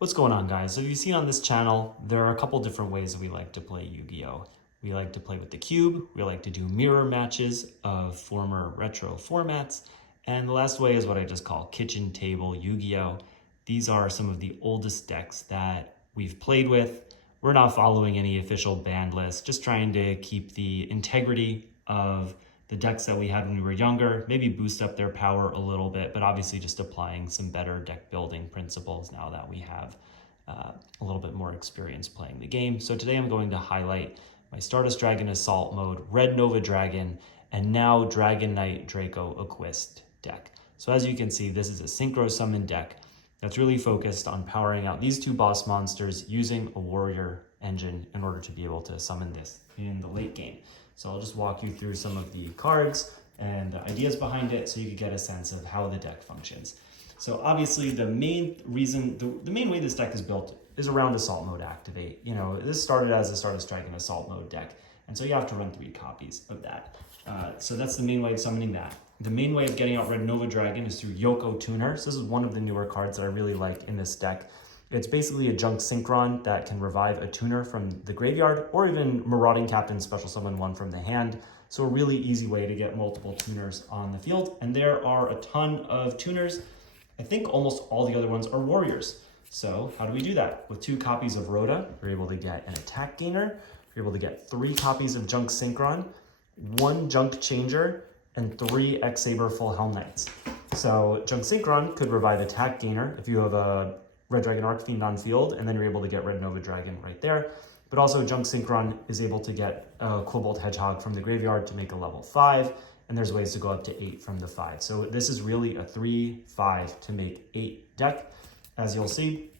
What's going on, guys? So you've seen on this channel, there are a couple different ways that we like to play Yu-Gi-Oh! We like to play with the cube, we like to do mirror matches of former retro formats, and the last way is what I just call kitchen table Yu-Gi-Oh! These are some of the oldest decks that we've played with. We're not following any official banned list, just trying to keep the integrity of the decks that we had when we were younger, maybe boost up their power a little bit, but obviously just applying some better deck building principles now that we have a little bit more experience playing the game. So today I'm going to highlight my Stardust Dragon Assault mode, Red Nova Dragon, and now Dragon Knight Draco Aquist deck. So as you can see, this is a synchro summon deck that's really focused on powering out these two boss monsters using a warrior engine in order to be able to summon this in the late game. So I'll just walk you through some of the cards and the ideas behind it so you can get a sense of how the deck functions. So obviously the main reason, the main way this deck is built is around Assault Mode Activate. You know, this started as a Stardust Dragon Assault Mode deck, and so you have to run 3 copies of that. So that's the main way of summoning that. The main way of getting out Red Nova Dragon is through Yoko Tuner. So this is one of the newer cards that I really like in this deck. It's basically a junk synchron that can revive a tuner from the graveyard, or even Marauding Captain special summon one from the hand. So a really easy way to get multiple tuners on the field. And there are a ton of tuners. I think almost all the other ones are warriors. So how do we do that? With 2 copies of Rhoda, we're able to get an attack gainer. We're able to get 3 copies of Junk Synchron, 1 Junk Changer, and 3 X-Saber Full Helm Knights. So Junk Synchron could revive attack gainer if you have a Red Dragon Archfiend on field, and then you're able to get Red Nova Dragon right there. But also Junk Synchron is able to get a Cobalt Hedgehog from the graveyard to make a level 5, and there's ways to go up to 8 from the 5. So this is really a 3-5 to make 8 deck. As you'll see,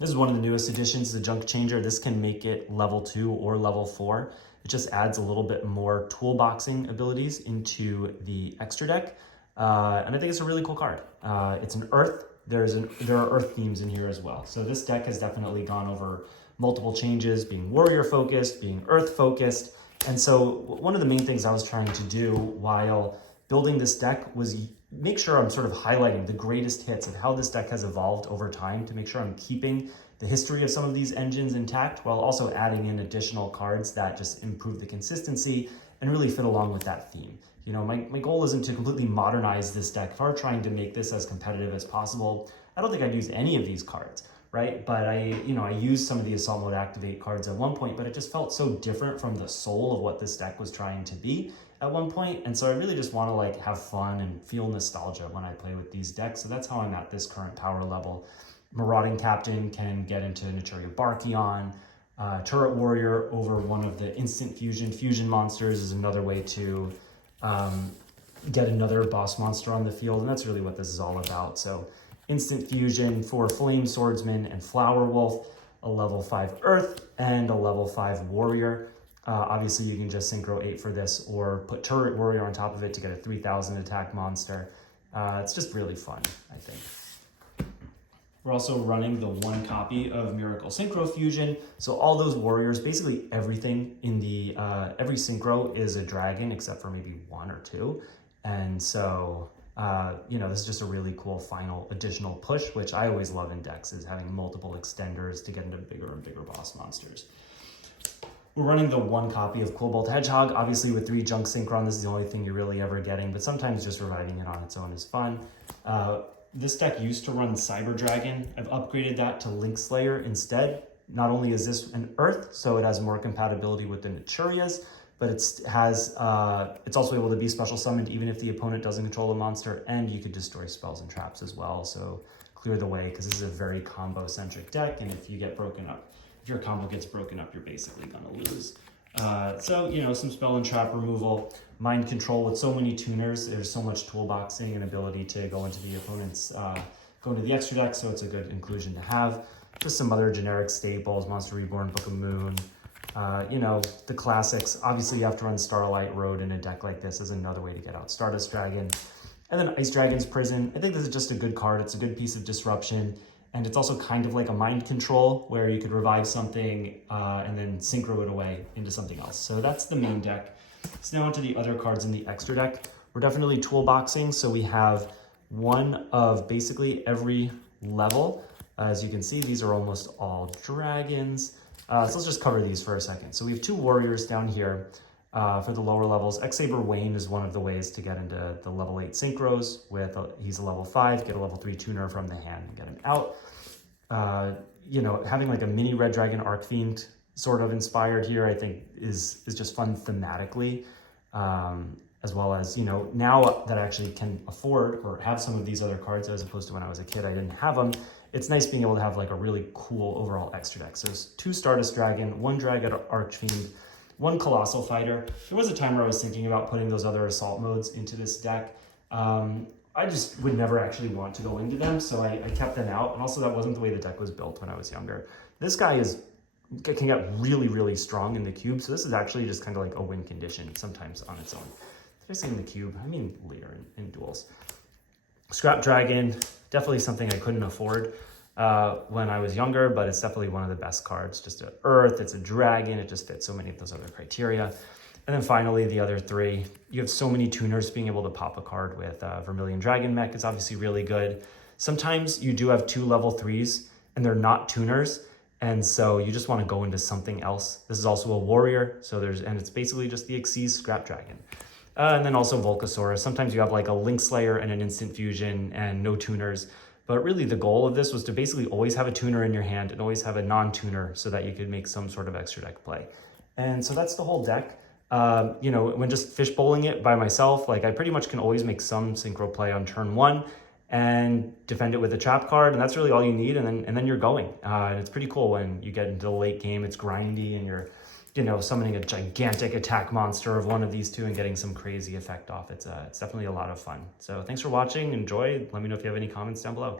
this is one of the newest additions, the Junk Changer. This can make it level 2 or level 4. It just adds a little bit more toolboxing abilities into the extra deck. And I think it's a really cool card. It's an Earth. There are Earth themes in here as well. So this deck has definitely gone over multiple changes, being warrior focused, being Earth focused. And so one of the main things I was trying to do while building this deck was make sure I'm sort of highlighting the greatest hits of how this deck has evolved over time to make sure I'm keeping the history of some of these engines intact while also adding in additional cards that just improve the consistency and really fit along with that theme. You know, my goal isn't to completely modernize this deck. If I were trying to make this as competitive as possible, I don't think I'd use any of these cards, right? But I used some of the Assault Mode Activate cards at one point, but it just felt so different from the soul of what this deck was trying to be at one point. And so I really just want to like have fun and feel nostalgia when I play with these decks. So that's how I'm at this current power level. Marauding Captain can get into Naturia Barkion. Turret Warrior over one of the instant fusion monsters is another way to get another boss monster on the field, and that's really what this is all about. So instant fusion for Flame Swordsman and Flower Wolf, a level 5 Earth, and a level 5 Warrior. Obviously you can just synchro 8 for this or put Turret Warrior on top of it to get a 3000 attack monster. It's just really fun, I think. We're also running the 1 copy of Miracle Synchro Fusion. So all those warriors, basically everything in the, every synchro is a dragon except for maybe 1 or 2. And so, this is just a really cool final additional push, which I always love in decks, is having multiple extenders to get into bigger and bigger boss monsters. We're running the 1 copy of Cobalt Hedgehog. Obviously with 3 Junk Synchron, this is the only thing you're really ever getting, but sometimes just reviving it on its own is fun. This deck used to run Cyber Dragon. I've upgraded that to Link Slayer instead. Not only is this an Earth, so it has more compatibility with the Naturias, but it's also able to be special summoned even if the opponent doesn't control a monster, and you could destroy spells and traps as well. So clear the way, because this is a very combo-centric deck, and if you get broken up, if your combo gets broken up, you're basically gonna lose. Some spell and trap removal, mind control. With so many tuners, there's so much toolboxing and ability to go into the opponent's, go into the extra deck, so it's a good inclusion to have. Just some other generic staples, Monster Reborn, Book of Moon, the classics. Obviously you have to run Starlight Road in a deck like this as another way to get out Stardust Dragon. And then Ice Dragon's Prison. I think this is just a good card. It's a good piece of disruption. And it's also kind of like a mind control where you could revive something and then synchro it away into something else. So that's the main deck. So now onto the other cards in the extra deck. We're definitely toolboxing. So we have one of basically every level As you can see, these are almost all dragons. So let's just cover these for a second. So we have 2 warriors down here for the lower levels. X-Saber Wayne is one of the ways to get into the level 8 synchros. He's a level 5, get a level 3 tuner from the hand and get him out. You know, having like a mini Red Dragon Arcfiend sort of inspired here, I think is just fun thematically. As well as, you know, now that I actually can afford or have some of these other cards as opposed to when I was a kid, I didn't have them. It's nice being able to have like a really cool overall extra deck. So there's 2 Stardust Dragon, 1 Dragon Archfiend, 1 Colossal Fighter. There was a time where I was thinking about putting those other assault modes into this deck. I just would never actually want to go into them, so I kept them out. And also that wasn't the way the deck was built when I was younger. This guy can get really, really strong in the cube. So this is actually just kind of like a win condition sometimes on its own. Did I say in the cube? I mean later in duels. Scrap Dragon, definitely something I couldn't afford when I was younger, but it's definitely one of the best cards. Just an Earth, it's a dragon, it just fits so many of those other criteria. And then finally, the other 3, you have so many tuners. Being able to pop a card with Vermilion Dragon Mech is obviously really good. Sometimes you do have 2 level 3s and they're not tuners. And so you just want to go into something else. This is also a warrior. And it's basically just the Xyz Scrap Dragon. And then also Volcasaurus. Sometimes you have like a Link Slayer and an instant fusion and no tuners. But really the goal of this was to basically always have a tuner in your hand and always have a non-tuner so that you could make some sort of extra deck play. And so that's the whole deck. You know, when just fishbowling it by myself, like I pretty much can always make some synchro play on turn 1 and defend it with a trap card, and that's really all you need, and then you're going. And it's pretty cool when you get into the late game, it's grindy and you're, you know, summoning a gigantic attack monster of one of these 2 and getting some crazy effect off. It's definitely a lot of fun. So thanks for watching, enjoy, let me know if you have any comments down below.